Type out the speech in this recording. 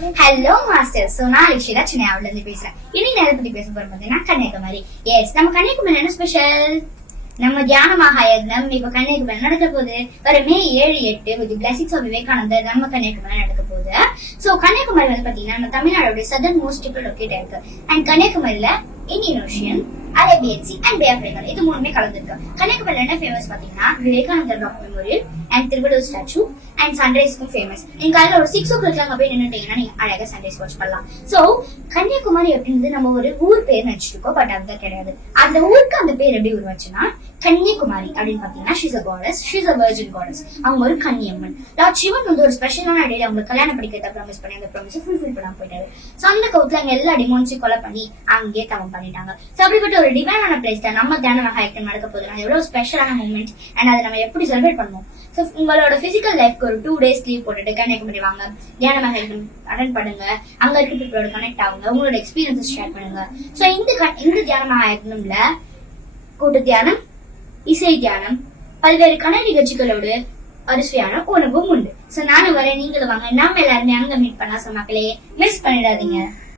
Hello master. So நான் ரிஷிதா சென்னையாவில இருந்து பேசுறேன். இன்னைக்கு நேரம் பத்தி பேச போறோம் பாத்தீங்கன்னா கன்னியாகுமரி. எஸ், நம்ம கன்னியாகுமரி என்ன ஸ்பெஷல்? நம்ம தியான மகாயக்னம் இப்ப கன்னியாகுமரி நடக்க போகுது. வர May 7-8 with blessings of Vivekanandar நம்ம கன்னியாகுமரி நடக்க போகுது. சோ கன்னியாகுமரி வந்து பாத்தீங்கன்னா நம்ம தமிழ்நாடு சதர்ன் மோஸ்ட் டிப்பில் லொக்கேட் இருக்கு. அண்ட் கன்னியாகுமரியில Indian ocean, Arabian sea and bay of Bengal இது மூணுமே கலந்துருக்கு. கன்னியாகுமரியில என்ன ஃபேமஸ் பாத்தீங்கன்னா Vivekanandar rock memorial and Thiruvalluvar statue and சன்ரைஸ்க்கும் ஃபேமஸ். நீங்க காலையில ஒரு 6 o'clock அங்க போய் நின்னுட்டீங்கன்னா நீங்க அழகா சன்ரைஸ் வாட்ச் பண்ணலாம். சோ கன்னியாகுமரி அப்படின்றது நம்ம ஒரு ஊர் பேர் நினைச்சிருக்கோம், பட் அதுதான் கிடையாது. அந்த ஊருக்கு அந்த பேர் எப்படி உருவாச்சுன்னா கன்னியாகுமரி அப்படின்னு பாத்தீங்கன்னா she's a goddess, she's a virgin goddess. அவங்க ஒரு கன்னியம்மன். லார்ட் சிவன் வந்து ஒரு ஸ்பெஷலான டேல அவங்க கல்யாணம் படிக்கிறத ப்ராமிஸ் பண்ணி அந்த ப்ராமிஸ் ஃபுல்ஃபில் பண்ணாம போயிட்டாரு. சோ அந்த கவுத்துல அங்க எல்லா டிமோன்ஸையும் கொலை பண்ணி அங்கேயே தவம் பண்ணிட்டாங்க. சோ அப்படிப்பட்ட ஒரு டிவைனான பிளேஸ் தான் நம்ம தியான மகாயக்னம் நடக்க போகுது. அது எவ்வளவு ஸ்பெஷலான மூமெண்ட் அண்ட் அதை நம்ம எப்படி செலிப்ரேட் பண்ணுவோம். சோ உங்களோட பிசிக்கல் லைஃப்க்கு ஒரு 2 days லீவ் போட்டுட்டு கன்னியாகுமரி வாங்க, தியான மகாயக்னம் அட்டென்ட் பண்ணுங்க, அங்க இருக்க பீப்பிளோட கனெக்ட் ஆகுங்க, உங்களோட எக்ஸ்பீரியன்ஸஸ் ஷேர் பண்ணுங்க. சோ இந்த தியான மகாயக்னம்ல கூட்டு தியானம், இசை தியானம், பல்வேறு கலை நிகழ்ச்சிகளோடு அரிசியான உணவும் உண்டு. சோ நானும் வரேன், நீங்களும் வாங்க, நாம எல்லாருமே அங்க மீட் பண்ணலாம். சோ மக்களே மிஸ் பண்ணிடாதீங்க.